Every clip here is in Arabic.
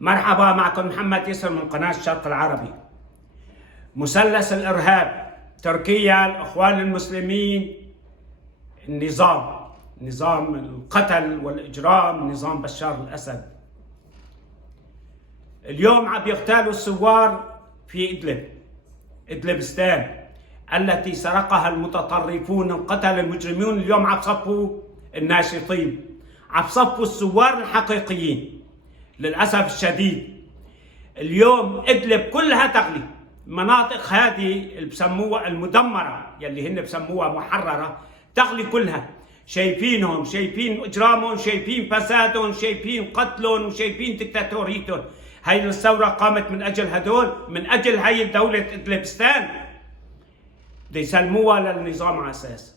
مرحبا، معكم محمد يسر من قناة الشرق العربي. مثلث الإرهاب، تركيا، الإخوان المسلمين، نظام القتل والإجرام، نظام بشار الأسد. اليوم عم يغتالوا الثوار في إدلبستان التي سرقها المتطرفون، القتل المجرمون. اليوم عم صفوا الناشطين، عم صفوا الثوار الحقيقيين. للأسف الشديد اليوم إدلب كلها تغلي. المناطق هذه اللي بسموها المدمرة، يلي هن بسموها محررة، تغلي كلها. شايفينهم، شايفين إجرامهم، شايفين فسادهم، شايفين قتلهم، وشايفين دكتاتوريتهم. هاي الثورة قامت من أجل هدول، من أجل هاي دولة إدلبستان دي يسلموها للنظام على أساس.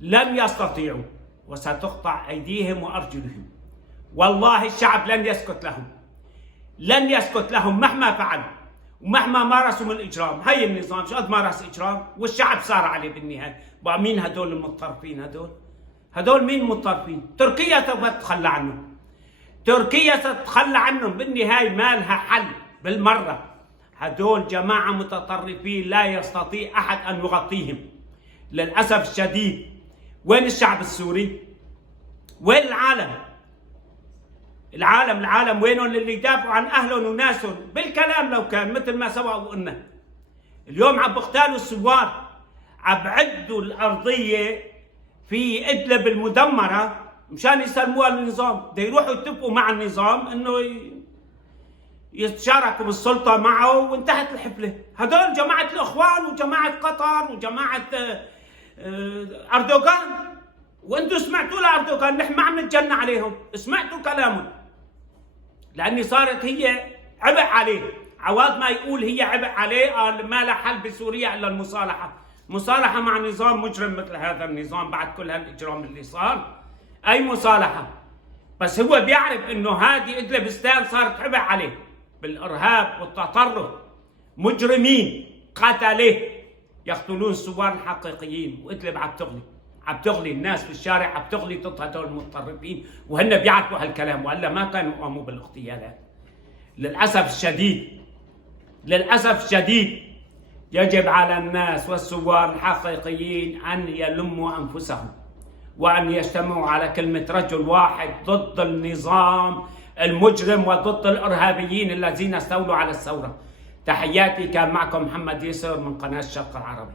لن يستطيعوا، وستقطع أيديهم وأرجلهم. والله الشعب لن يسكت لهم، لن يسكت لهم مهما فعلوا ومهما مارسوا من الإجرام. هي النظام شو قد مارس إجرام والشعب صار عليه بالنهاية. بقى مين هدول المتطرفين؟ هدول مين المتطرفين؟ تركيا سوف تتخلى عنهم، تركيا ستتخلى عنهم بالنهاية، ما لها حل بالمرة. هدول جماعة متطرفين لا يستطيع أحد أن يغطيهم للأسف الشديد. وين الشعب السوري؟ وين العالم وينهم اللي يدافعوا عن أهلهم وناسهم بالكلام؟ لو كان مثل ما سووا وقلنا. اليوم عم بغتالوا الثوار، عم بعدوا الأرضية في إدلب المدمرة مشان يسلموها للنظام. بده يروحوا يتفقوا مع النظام انه يتشاركوا بالسلطة معه وانتهت الحفلة. هدول جماعة الإخوان وجماعة قطر وجماعة أردوغان. وانتم سمعتوا لأردوغان، نحن ما عم نتجنى عليهم، سمعتوا كلامهم، لأني صارت هي عبء عليه. عوض ما يقول هي عبء عليه، قال ما لا حل بسوريا إلا المصالحة. مصالحة مع نظام مجرم مثل هذا النظام بعد كل هالإجرام اللي صار؟ أي مصالحة؟ بس هو بيعرف إنه هذه إدلبستان صارت عبء عليه بالإرهاب والتطرف. مجرمين قتله يقتلون الثوار الحقيقيين، وإدلب عم تغلي الناس في الشارع، عم تغلي ضد هدول المتطرفين، وهن بيعرفوا هالكلام وإلا ما كانوا قاموا بالاغتيالات. للأسف الشديد يجب على الناس والثوار الحقيقيين أن يلموا أنفسهم وأن يجتمعوا على كلمة رجل واحد ضد النظام المجرم وضد الإرهابيين الذين استولوا على الثورة. تحياتي، كان معكم محمد يسر من قناة الشرق العربي.